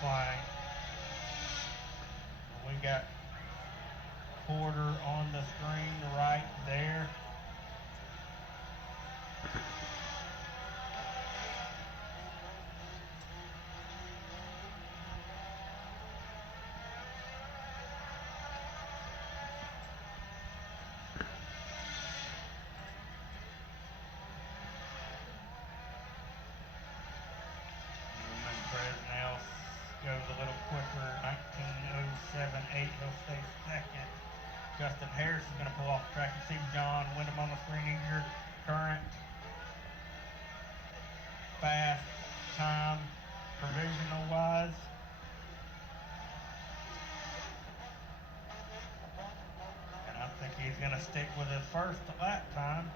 qualifying. We got Porter on the screen right there. Fresnel goes a little quicker, 19:07.8. He'll stay second. Justin Harris is going to pull off the track. You see John Wyndham on the screen. He's your current fast time provisional wise. And I think he's going to stick with his first lap time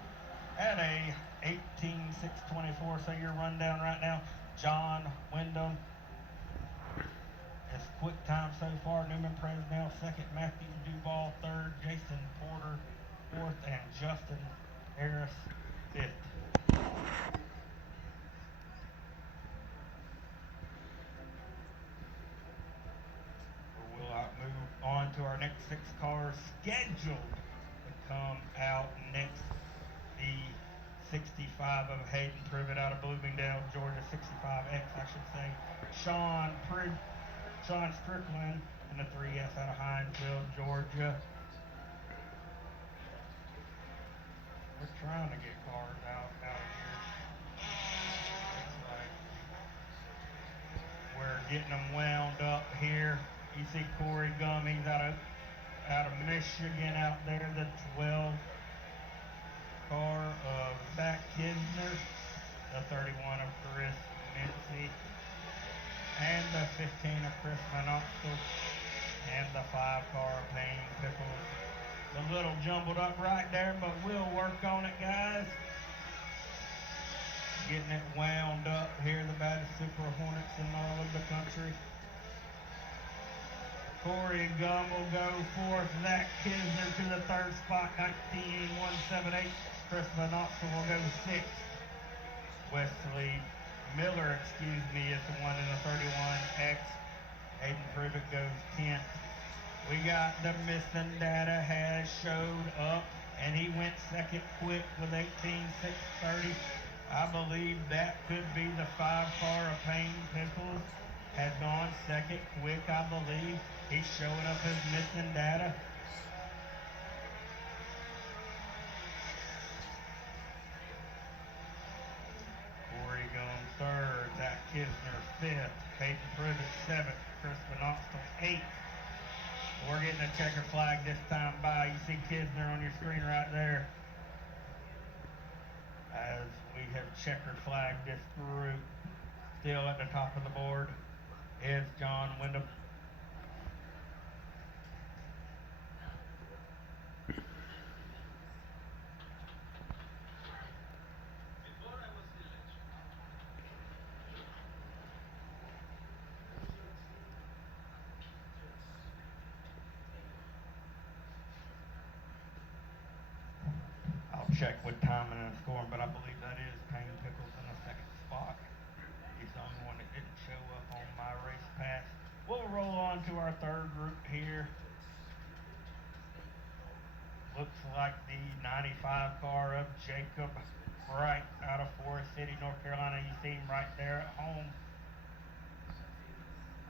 at a 18:6.24. So your rundown right now, John Wyndham, his quick time so far. Newman Presnell second, Matthew Duval third, Jason Porter fourth, and Justin Harris fifth. We'll move on to our next 6 cars scheduled to come out next. The 65 of Hayden Privet out of Bloomingdale, Georgia, 65X, I should say. Sean Strickland in the 3S out of Hinesville, Georgia. We're trying to get cars out here. Looks like we're getting them wound up here. You see Corey Gummings out of Michigan out there, the 12 car of Zach Kisner, the 31 of Chris Mincy, and the 15 of Chris Manoxel, and the 5 car of Payne Pickles. A little jumbled up right there, but we'll work on it, guys. Getting it wound up here, the baddest Super Hornets in all of the country. Corey Gum will go fourth. Zach Kisner to the 3rd spot, 19:178. Chris Manoxel will go 6th. Wesley Miller, is the one in the 31X. Hayden Privet goes 10th. We got the missing data has showed up, and he went second quick with 18:630. I believe that could be the 5 car of Payne Pickles. Has gone second quick, I believe. He's showing up his missing data. Corey going 3rd, Zach Kisner 5th, Hayden Privet 7th, Chris Manoxel 8th. We're getting a checker flag this time by. You see Kisner on your screen right there. As we have checkered flagged this group. Still at the top of the board is John Wyndham. I'll check with timing and scoring, but I believe that is Payne Pickles in the 2nd spot. He's the only one that didn't show up on my race pass. We'll roll on to our 3rd group here. Looks like the 95 car of Jacob Bright out of Forest City, North Carolina. You see him right there at home.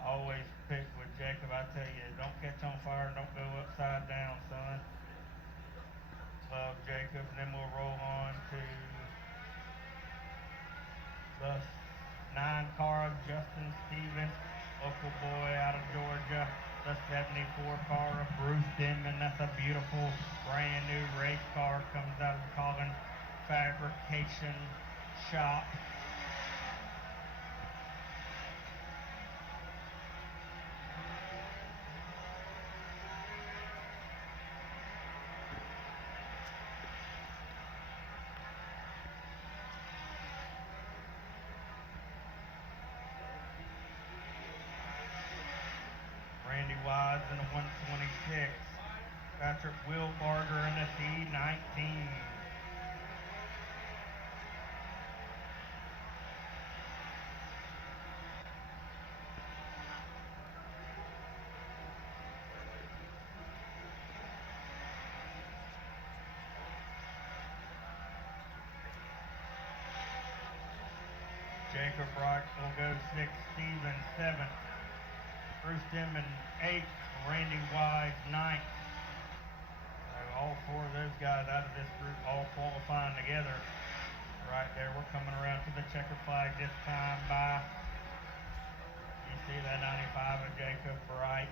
Always pick with Jacob. I tell you, don't catch on fire and don't go upside down, son. Love Jacob. And then we'll roll on to the 9 car of Justin Stevens, local boy out of Georgia. The 74 car of Bruce Denman. That's a beautiful brand new race car. Comes out of the Collin Fabrication Shop. Randy Wise in the 126. Patrick Wilbarger in the C19. Jacob Wright will go 6th, Steven 7th, Bruce Denman 8th, Randy Wise 9th. So all 4 of those guys out of this group all qualifying together. Right there, we're coming around to the checker flag this time by, you see that 95 of Jacob Wright.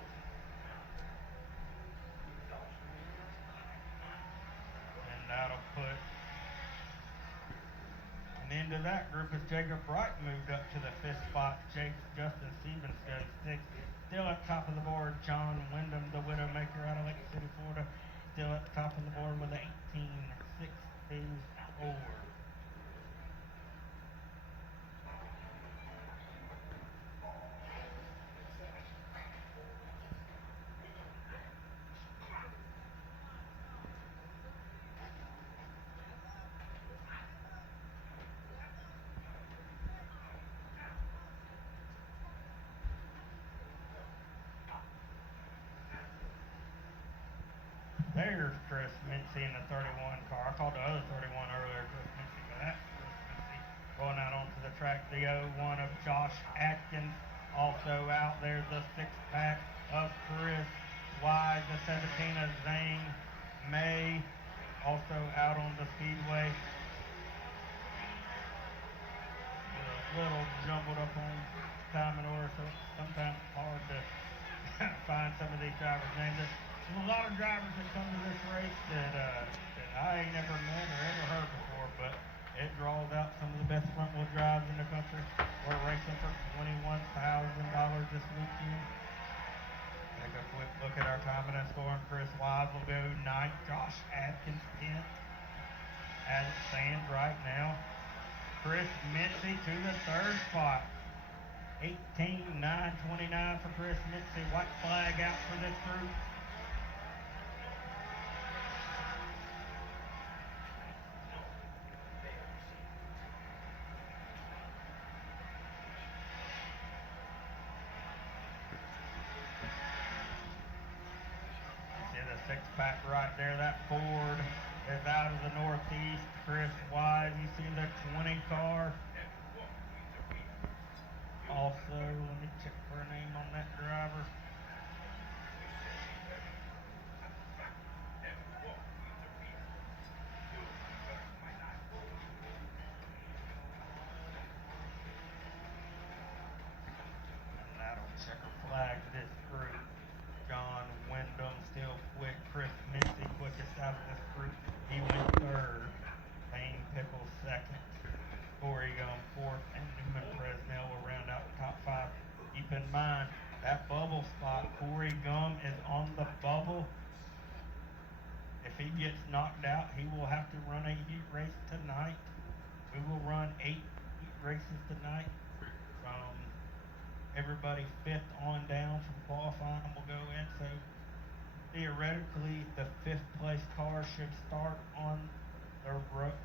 And that'll put an end to that group as Jacob Wright moved up to the 5th spot. Justin Stevens goes 6th. Still at the top of the board, John Wyndham, the Widowmaker out of Lake City, Florida. Still at the top of the board with an 18.624. There's Chris Mincy in the 31 car. I called the other 31 earlier, Chris Mincy, but that's Chris Mincy going out onto the track. The 01 of Josh Atkins also out. There's the 6-pack of Chris Wise. The 17 of Zane May also out on the speedway. A little jumbled up on time and order, so sometimes it's hard to find some of these drivers' names. There's a lot of drivers that come to this race that I ain't never met or ever heard before, but it draws out some of the best front-wheel drives in the country. We're racing for $21,000 this weekend. Take a quick look at our time and scoring. Chris Wise will go 9th, Josh Atkins 10th as it stands right now. Chris Mincy to the 3rd spot. 18.929 for Chris Mincy. White flag out for this group. You see the 6-pack right there. That Ford is out of the Northeast. Chris Wise, you see the 20 car. Also, let me check for a name on that driver. And that'll checker flag this group. John Wyndham still quick. Chris Mincy quickest out of this group. He went 3rd. Payne Pickles 2nd. Corey Gum 4th. And Newman Presnell will round out the top 5. Keep in mind, that bubble spot, Corey Gum is on the bubble. If he gets knocked out, he will have to run a heat race tonight. We will run 8 heat races tonight. From everybody 5th on down from qualifying will go in. So theoretically, the 5th place car should start on the front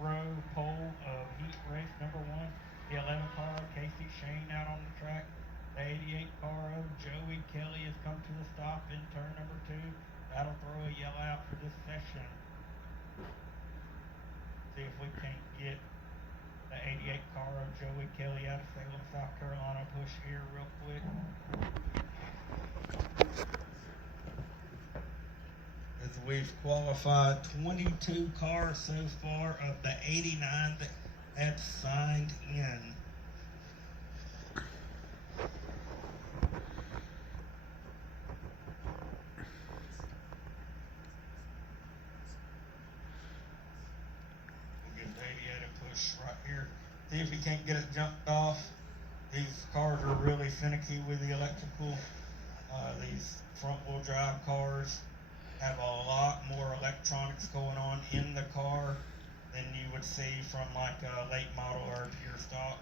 row pole of heat race number 1. The 11 car of Casey Shane out on the track. The 88 car of Joey Kelly has come to the stop in turn number 2. That'll throw a yellow out for this session. See if we can't get the 88 car of Joey Kelly out of Salem, South Carolina push here real quick. As we've qualified 22 cars so far of the 89 that have signed in. Right here. See if he can't get it jumped off. These cars are really finicky with the electrical. These front wheel drive cars have a lot more electronics going on in the car than you would see from like a late model or a pure stock.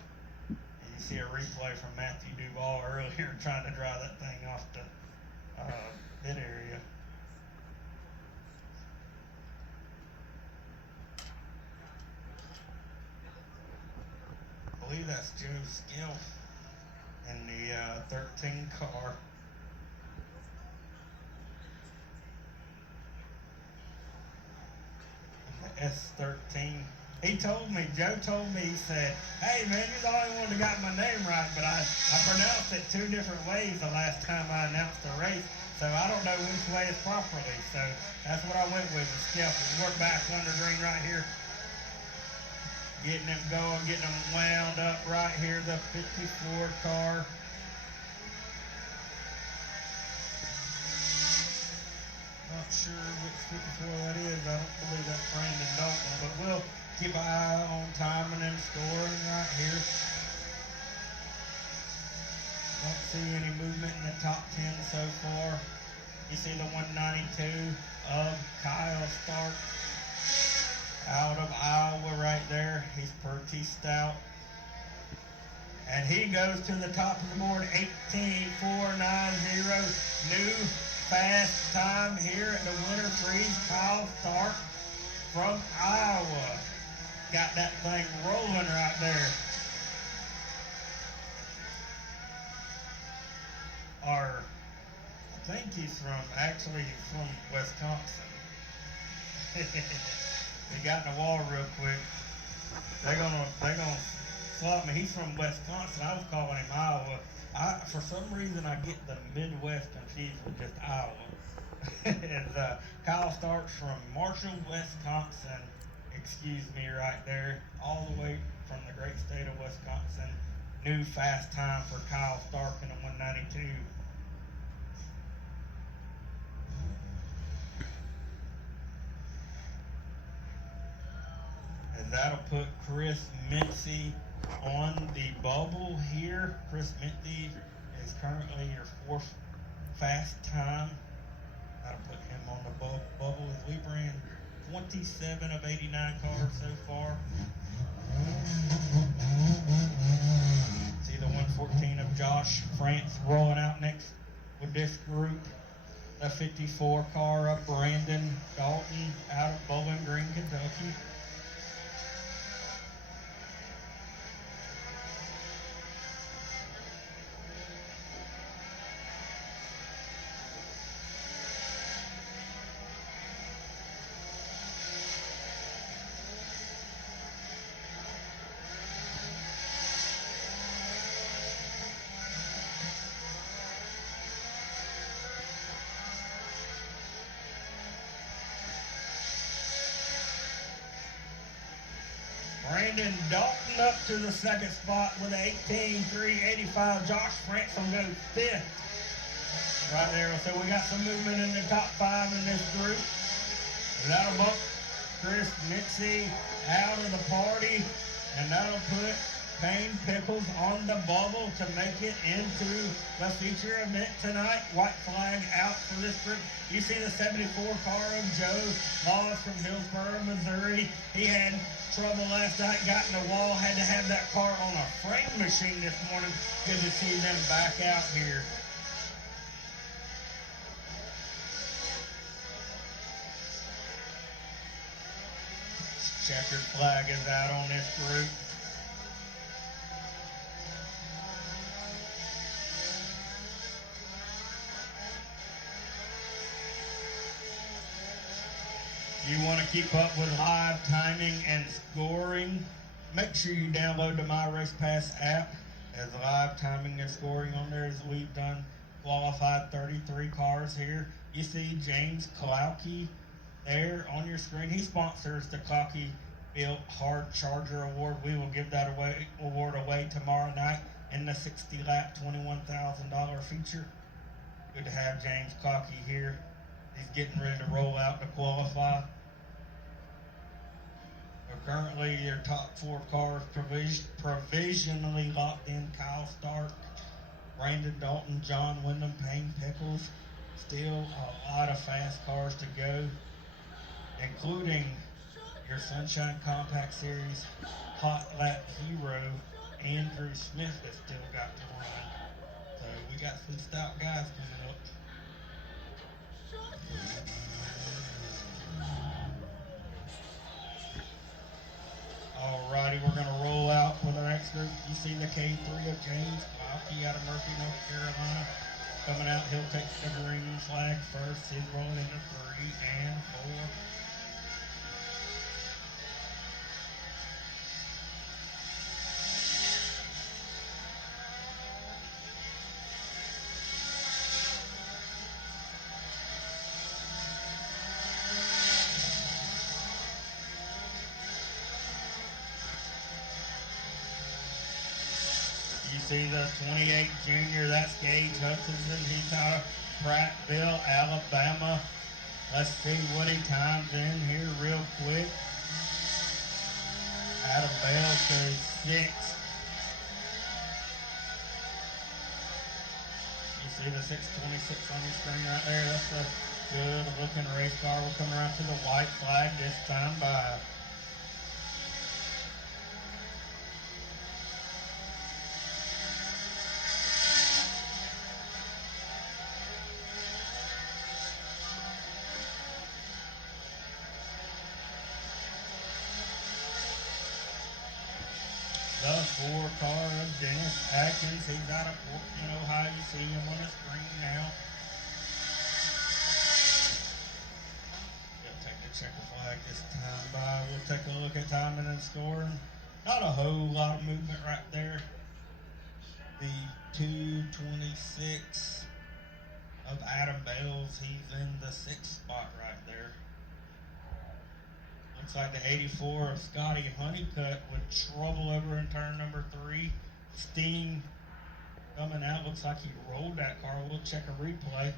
And you see a replay from Matthew Duval earlier trying to drive that thing off the pit area. I believe that's Joe Skill in the 13 car. In the S13 He told me, Joe told me, he said, hey man, you're the only one that got my name right, but I pronounced it two different ways the last time I announced the race, so I don't know which way is properly. So that's what I went with, the Skip. We're back under green right here. Getting them going, getting them wound up right here, the 54 car. Not sure which 54 that is. I don't believe that's Brandon Dalton, but we'll keep an eye on timing and scoring right here. Don't see any movement in the top 10 so far. You see the 192 of Kyle Stark out of Iowa right there. He's pretty stout. And he goes to the top of the board, 18.490. New fast time here at the Winter Freeze. Kyle Stark from Iowa. Got that thing rolling right there. I think he's actually from Wisconsin. He got in the wall real quick. They're gonna flop me. He's from Wisconsin. I was calling him Iowa. For some reason, I get the Midwest confused with just Iowa. And Kyle Starks from Marshall, Wisconsin. Excuse me, right there, all the way from the great state of Wisconsin. New fast time for Kyle Stark in the 192. And that'll put Chris Mincy on the bubble here. Chris Mincy is currently your fourth fast time. That'll put him on the bubble as we ran 27 of 89 cars so far. See the 114 of Josh France rolling out next with this group. The 54 car of Brandon Dalton out of Bowling Green, Kentucky. Brandon Dalton up to the second spot with an 18.385. Josh France will go fifth right there. So we got some movement in the top five in this group. That'll bump Chris Mincy out of the party, and that'll put Payne Pickles on the bubble to make it into the feature event tonight. White flag out for this group. You see the 74 car of Joe Laws from Hillsboro, Missouri. He had trouble last night, got in the wall, had to have that car on a frame machine this morning. Good to see them back out here. Checkered flag is out on this group. If you want to keep up with live timing and scoring, make sure you download the My Race Pass app. There's live timing and scoring on there as we've done qualified 33 cars here. You see James Klauke there on your screen. He sponsors the Klauke Built Hard Charger Award. We will give that award away tomorrow night in the 60-lap, $21,000 feature. Good to have James Klauke here. He's getting ready to roll out to qualify. Currently, your top four cars provisionally locked in: Kyle Stark, Brandon Dalton, John Wyndham, Payne Pickles. Still a lot of fast cars to go, including your Sunshine Compact Series Hot Lap Hero, Andrew Smith, that still got to run. So we got some stout guys coming up. Alrighty, we're going to roll out for the next group. You see the K3 of James Klauke out of Murphy, North Carolina. Coming out, he'll take the green flag first. He's rolling into 3 and 4. see the 28 junior, that's Gage Hutchinson. He's out of Prattville, Alabama. Let's see what he times in here real quick. Adam Bales goes 6. You see the 626 on your screen right there? That's a good looking race car. We'll come around to the white flag this time by the 4 car of Dennis Atkins. He's out of Portland, Ohio. You see him on the screen now. We'll take the checker flag this time by. We'll take a look at timing and scoring. Not a whole lot of movement right there. The 226 of Adam Bales, he's in the 6th spot right there. Looks like the 84 of Scotty Honeycutt with trouble over in turn number 3. Steam coming out. Looks like he rolled that car. We'll check a replay.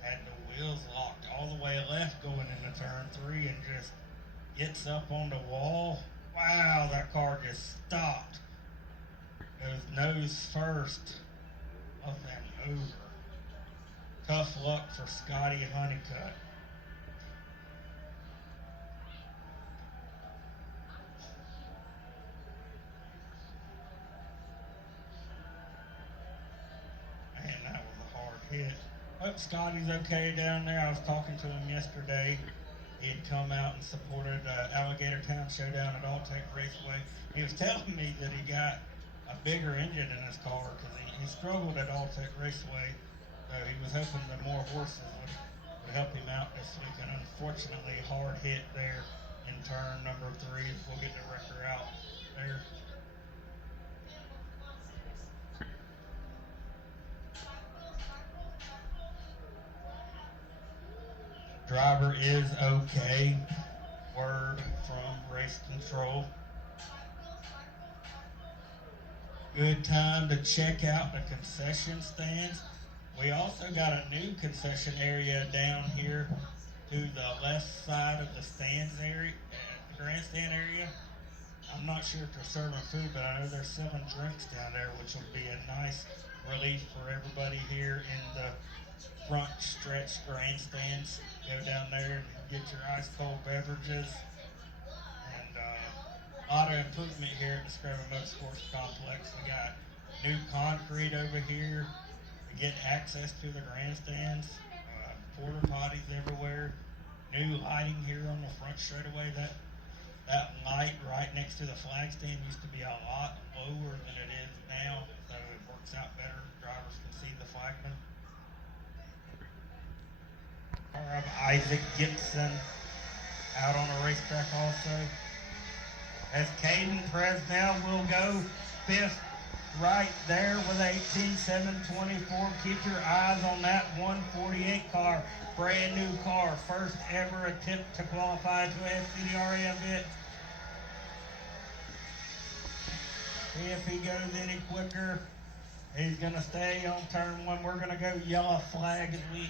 Had the wheels locked all the way left going into turn 3 and just gets up on the wall. Wow, that car just stopped. Goes nose first, up and over. Tough luck for Scotty Honeycutt. Man, that was a hard hit. Hope Scotty's okay down there. I was talking to him yesterday. He had come out and supported Alligator Town Showdown at Alltech Raceway. He was telling me that he got a bigger engine in his car because he struggled at Alltech Raceway. So he was hoping that more horses would help him out this week. And unfortunately, hard hit there in turn number 3. We'll get the wrecker out there. Driver is okay. Word from race control. Good time to check out the concession stands. We also got a new concession area down here to the left side of the stands area, the grandstand area. I'm not sure if they're serving food, but I know they're selling drinks down there, which will be a nice relief for everybody here in the front stretch grandstands. Go down there and get your ice cold beverages. And a lot of improvement here at the Screven Motorsports Complex. We got new concrete over here to get access to the grandstands. Porta potties everywhere. New lighting here on the front straightaway. That light right next to the flag stand used to be a lot lower than it is now, so it works out better. Drivers can see the flagman. Car of Isaac Gibson out on the racetrack also. As Caden Presnell will go 5th right there with 18.724. Keep your eyes on that 148 car. Brand new car. First ever attempt to qualify to FCDRA event. See if he goes any quicker. He's going to stay on turn 1. We're going to go yellow flag as we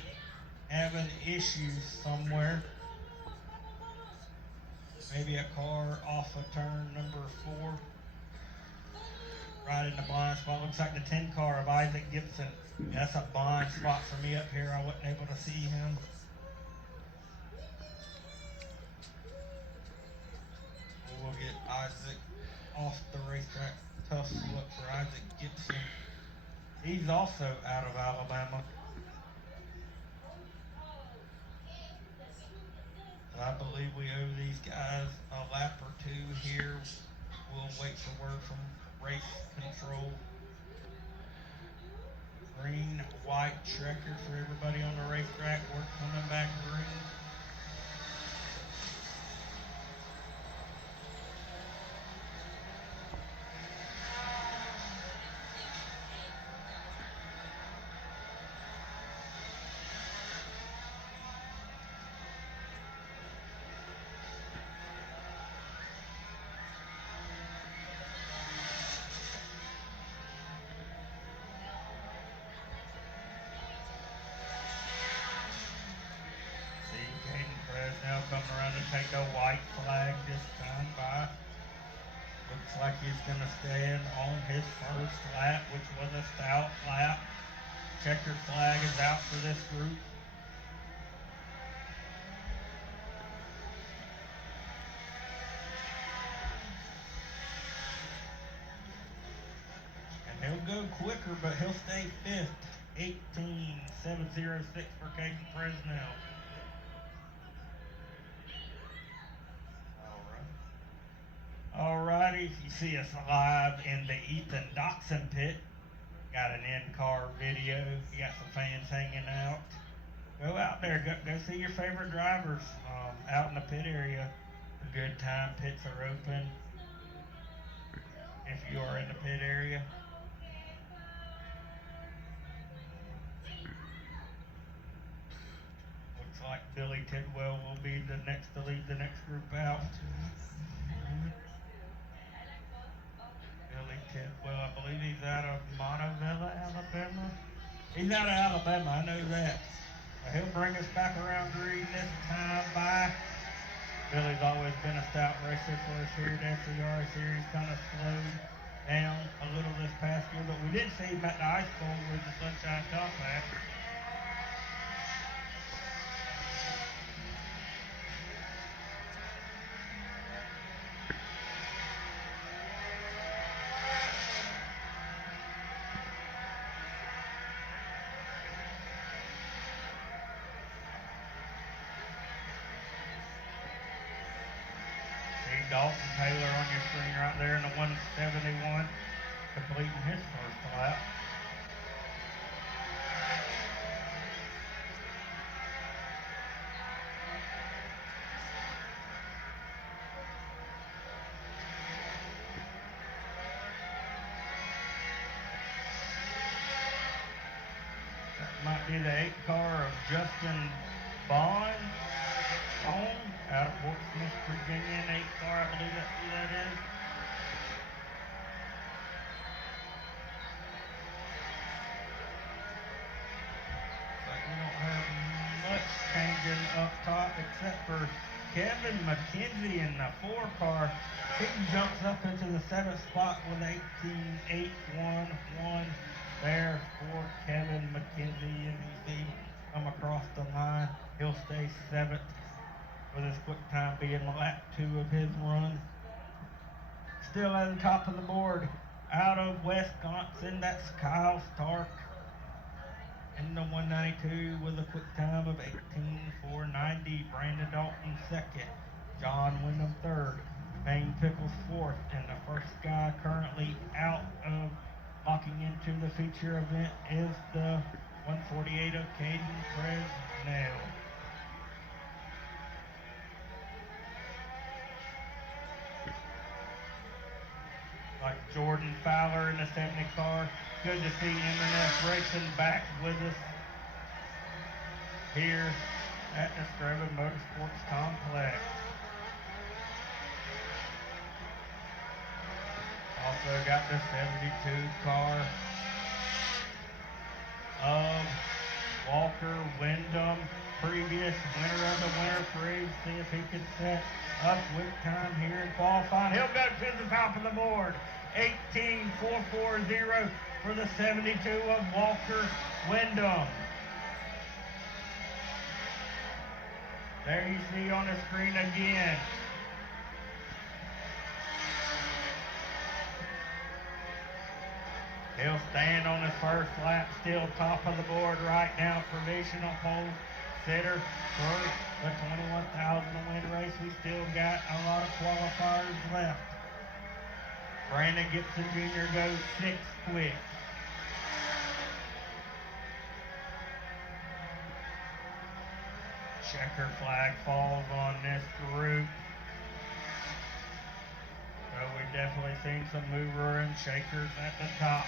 have an issue somewhere. Maybe a car off of turn number 4. Right in the blind spot. Looks like the 10 car of Isaac Gibson. That's a blind spot for me up here. I wasn't able to see him. We'll get Isaac off the racetrack. Tough look for Isaac Gibson. He's also out of Alabama. I believe we owe these guys a lap or 2 here. We'll wait for word from race control. Green, white checker for everybody on the racetrack. We're coming back green. take a white flag this time by. Looks like he's going to stand on his first lap, which was a stout lap. Checkered flag is out for this group. And he'll go quicker, but he'll stay fifth. 18.706 for Caden Fresnel. Alrighty, you see us live in the Ethan Doxson pit. Got an in-car video. You got some fans hanging out. Go out there. Go see your favorite drivers out in the pit area. A good time. Pits are open if you are in the pit area. Looks like Billy Tidwell will be the next to lead the next group out. Billy Tidwell, I believe he's out of Montevilla, Alabama. He's out of Alabama, I know that. He'll bring us back around green this time by. Billy's always been a stout racer for us here at SCR Series. Kind of slowed down a little this past year, but we did see him at the Ice Bowl with the Sunshine Compact. Dalton Taylor on your screen right there in the 171, completing his first lap. That might be the 8 car of Justin Bond. Out of Portsmouth, Virginia, an 8 car, I believe that's who that is. But we don't have much changing up top except for Kevin McKenzie in the 4 car. He jumps up into the 7th spot with 18.811 there for Kevin McKenzie. And you see come across the line. He'll stay 7th. With his quick time being lap 2 of his run. Still at the top of the board, out of Wisconsin, that's Kyle Stark in the 192 with a quick time of 18.490. Brandon Dalton 2nd, John Wyndham 3rd, Payne Pickles 4th, and the first guy currently out of locking into the feature event is the 148 of Caden Fresnel. Like Jordan Fowler in the 70 car. Good to see M&S Racing back with us here at the Screven Motorsports Complex. Also got the 72 car of Walker Wyndham, previous winner of the Winter Freeze. See if he can set up with time here in qualifying. He'll go to the top of the board. 18.440 for the 72 of Walker Wyndham. There you see on the screen again. He'll stand on his first lap, still top of the board right now. Provisional pole sitter for the 21,000 to win race. We still got a lot of qualifiers left. Brandon Gibson Jr. goes 6th quick. Checker flag falls on this group. So we've definitely seen some mover and shakers at the top.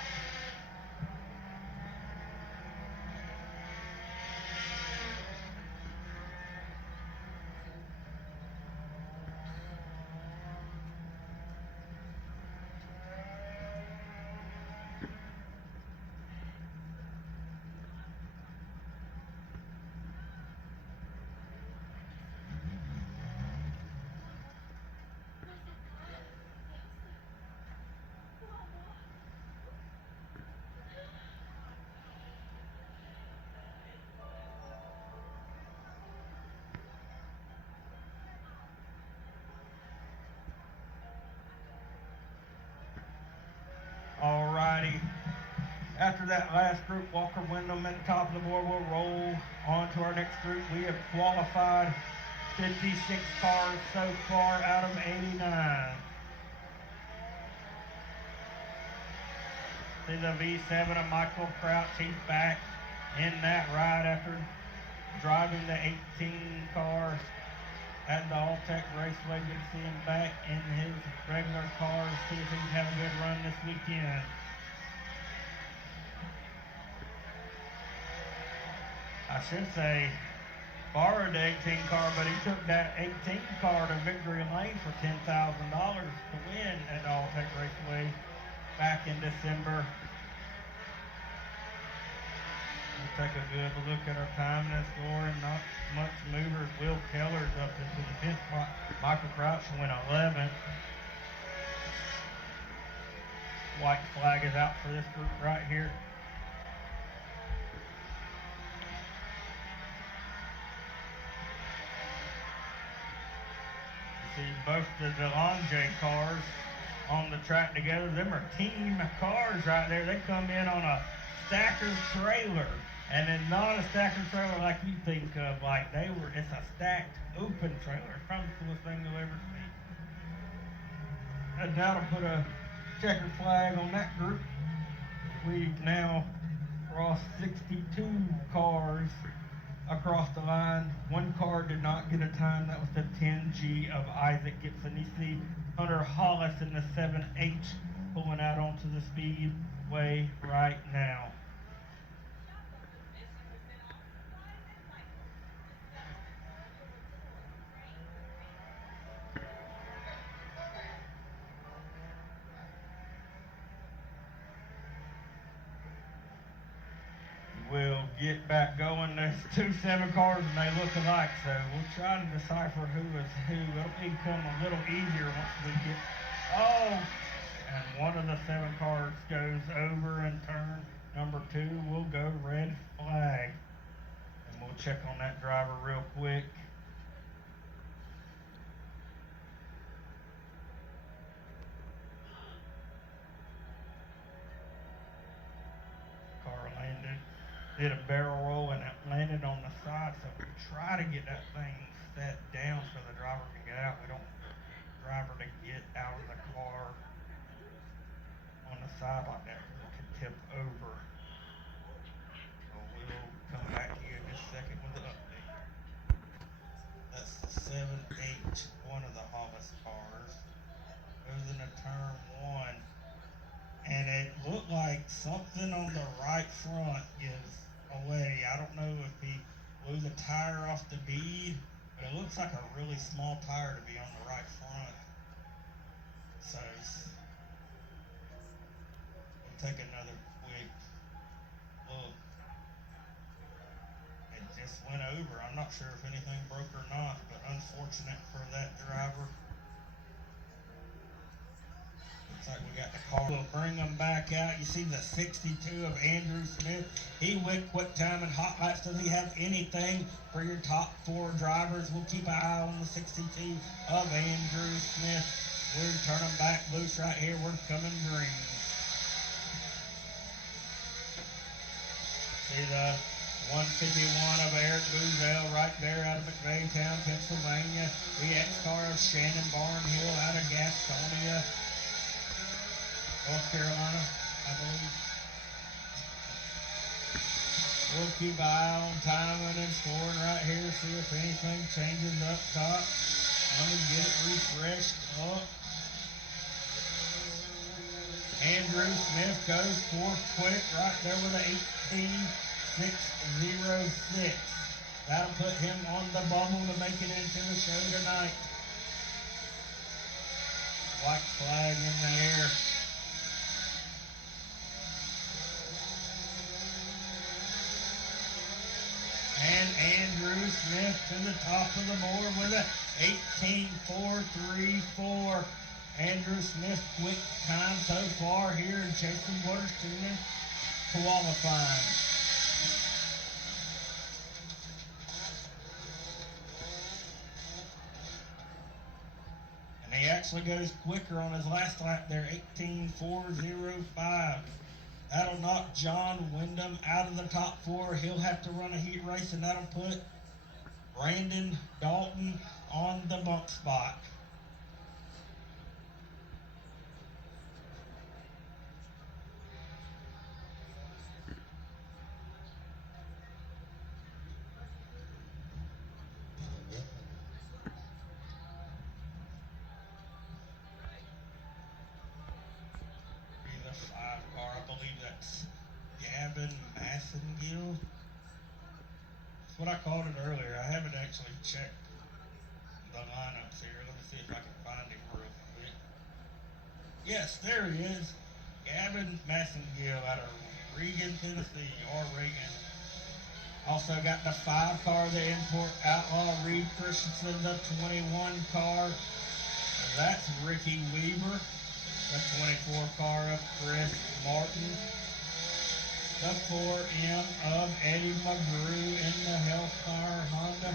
after that last group, Walker Wyndham at the top of the board, we'll roll on to our next group. We have qualified 56 cars so far out of 89. See the V7 of Michael Crouch. He's back in that ride after driving the 18 car at the All-Tech Raceway. Good to see him back in his regular car. See if he can have a good run this weekend. I should say borrowed the 18 car, but he took that 18 car to victory lane for $10,000 to win at the All-Tech Raceway back in December. We'll take a good look at our time and score, and not much movers. Will Keller's up into the 5th spot. Michael Crouch went 11th. White flag is out for this group right here. You see both the DeLonge cars on the track together. Them are team cars right there. They come in on a stacker trailer, and then not a stacker trailer like you think of. Like it's a stacked open trailer. It's probably the coolest thing you'll ever see. And now to put a checkered flag on that group, we've now crossed 62 cars across the line. One car did not get a time. That was the 10G of Isaac Gibson. You see Hunter Hollis in the 7H pulling out onto the speedway right now. We'll get back going. There's 2 7 cars and they look alike, so we'll try to decipher who is who. It'll become a little easier once we get. Oh! And one of the 7 cars goes over in turn number 2. We'll go red flag. And we'll check on that driver real quick. Car landed. Did a barrel roll and it landed on the side, so we try to get that thing set down so the driver can get out. We don't want the driver to get out of the car on the side like that because it can tip over. So we'll come back to you in just a second with the update. That's the 7H, one of the Hollis cars. Goes into turn 1. And it looked like something on the right front gives away. I don't know if he blew the tire off the bead, but it looks like a really small tire to be on the right front. So we'll take another quick look. It just went over. I'm not sure if anything broke or not, but unfortunate for that driver. Looks like we got the car. We'll bring them back out. You see the 62 of Andrew Smith. He went quick time and hot laps. Does he have anything for your top 4 drivers? We'll keep an eye on the 62 of Andrew Smith. We'll turn them back loose right here. We're coming green. See the 151 of Eric Boozell right there out of McVeigh-town, Pennsylvania. The X-car of Shannon Barnhill out of Gastonia, North Carolina, I believe. We'll keep an eye on timing and scoring right here, see if anything changes up top. Let me get it refreshed up. Andrew Smith goes 4th quick right there with an 18.606. That'll put him on the bubble to make it into the show tonight. White flag in the air. And Andrew Smith to the top of the board with a 18.434. Andrew Smith quick time so far here in Jason Waters Tuning qualifying. And he actually goes quicker on his last lap there, 18.405. That'll knock John Wyndham out of the top four. He'll have to run a heat race, and that'll put Brandon Dalton on the bump spot. Be the 5 car, I believe that's Gavin Massengill. That's what I called it earlier. I haven't actually checked the lineups here. Let me see if I can find him real quick. Yes, there he is. Gavin Massengill out of Regan, Tennessee, or Reagan. Also got the 5 car, the import outlaw Reed Christensen, the 21 car. That's Ricky Weaver. The 24 car of Chris Martin. The 4M of Eddie McGrew in the Hellfire Honda.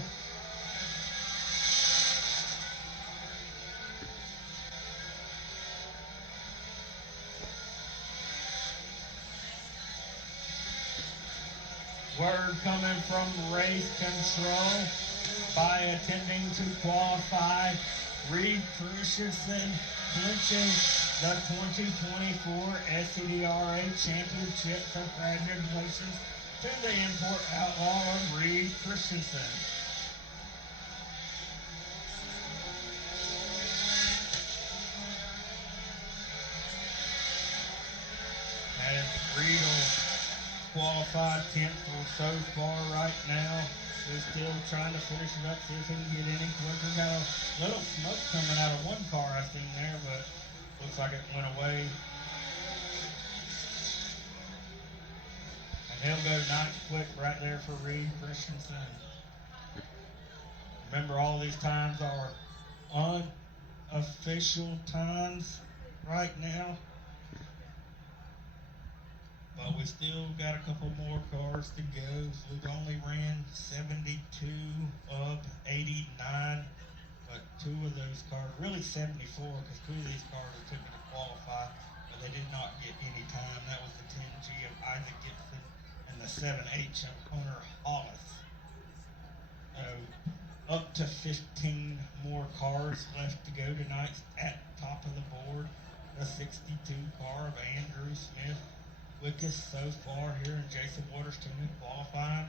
Word coming from race control by attending to qualify. Reed Christensen clinches the 2024 SCDRA Championship. So congratulations to the import outlaw Reed Christensen. As Reed qualified 10th or so far right now. He's still trying to finish it up, see if he can get any quicker. Got a little smoke coming out of one car I seen there, but looks like it went away. And he'll go nice quick right there for Reed Christensen. Remember, all these times are unofficial times right now. But we still got a couple more cars to go. We've only ran 72 of 89, but 2 of those cars, really 74, because 2 of these cars are took to qualify, but they did not get any time. That was the 10G of Isaac Gibson and the 7H of Hunter Hollis. So up to 15 more cars left to go tonight at top of the board. The 62 car of Andrew Smith. Quickest so far here in Jason Waters' team qualifying.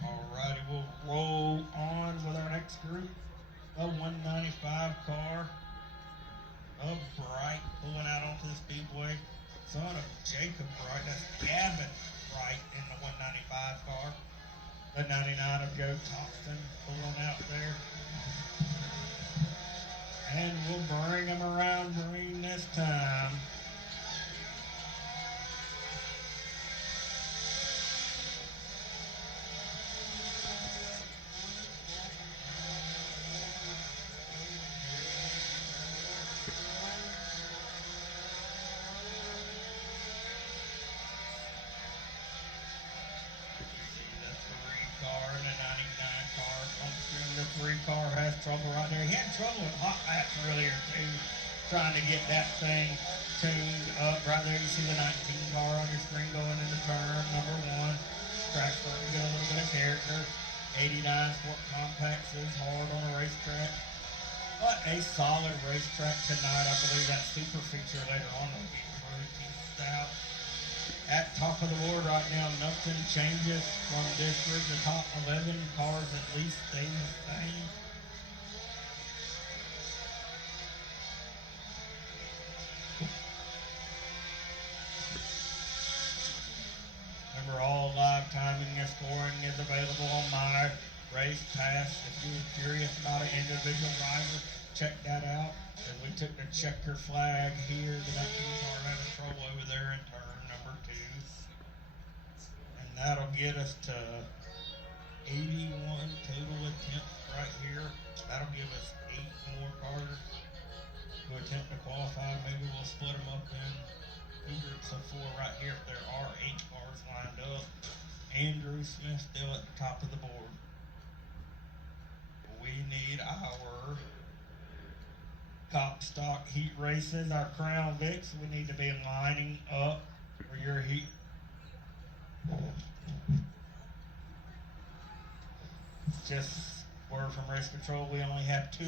Alrighty, we'll roll on with our next group. A 195 car of Bright pulling out onto the speedway. Son of Jacob Bright, that's Gavin Bright in the 195 car. The 99 of Joe Thompson pulling out there. And we'll bring him around green this time. The 3 car has trouble right there. He had trouble with hot laps earlier too, trying to get that thing tuned up. Right there you see the 19 car on your screen going into turn number 1. Track's starting to get a little bit of character. 89 Sport Compacts is hard on a racetrack. But a solid racetrack tonight. I believe that super feature later on will be pretty stout. At top of the board right now, nothing changes from district. The top 11 cars at least stay the same. Remember, all live timing and scoring is available on my race pass. If you're curious about an individual driver, check that out. And we took the checker flag here. The 19 car having trouble over there in turn number 2. And that'll get us to 81 total attempts right here. That'll give us 8 more cars to attempt to qualify. Maybe we'll split them up in 2 groups of 4 right here if there are 8 cars lined up. Andrew Smith still at the top of the board. We need our Cop Stock Heat races, our Crown Vics. We need to be lining up for your heat. Just word from race control, we only have two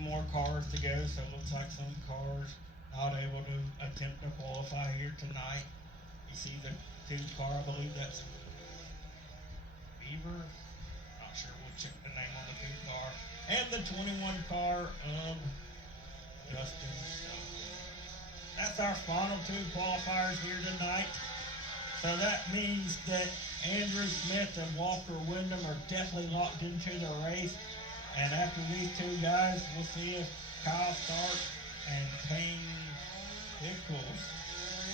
more cars to go, so it looks like some cars not able to attempt to qualify here tonight. You see the 2 car, I believe that's Beaver. Not sure, we'll check the name on the 2 car. And the 21 car of Justin. That's our final 2 qualifiers here tonight. So that means that Andrew Smith and Walker Wyndham are definitely locked into the race. And after these 2 guys, we'll see if Kyle Stark and Payne Pickles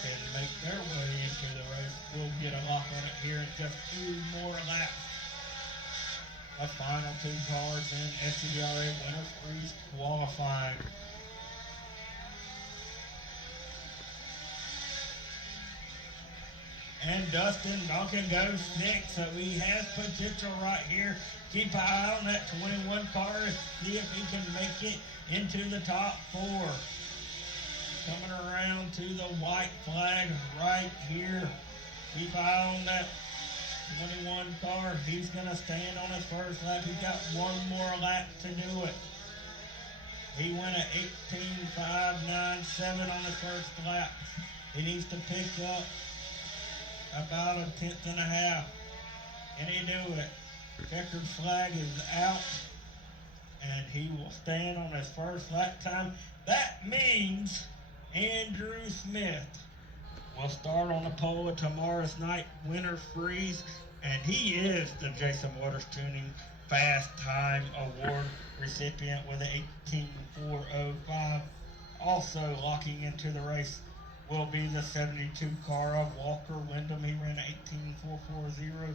can make their way into the race. We'll get a lock on it here in just 2 more laps. The final 2 cars in SCDRA Winter Freeze qualifying. And Dustin Duncan goes 6, so he has potential right here. Keep an eye on that 21 car, see if he can make it into the top 4. Coming around to the white flag right here. Keep an eye on that 21 car. He's going to stand on his first lap. He's got 1 more lap to do it. He went at 18.597 on his first lap. He needs to pick up about 1/10 and a half. Can he do it? Checkered flag is out, and he will stand on his first lap time. That means Andrew Smith will start on the pole at tomorrow's night Winter Freeze, and he is the Jason Waters Tuning Fast Time Award recipient with an 18.405. Also locking into the race will be the 72 car of Walker Wyndham. He ran 18.440.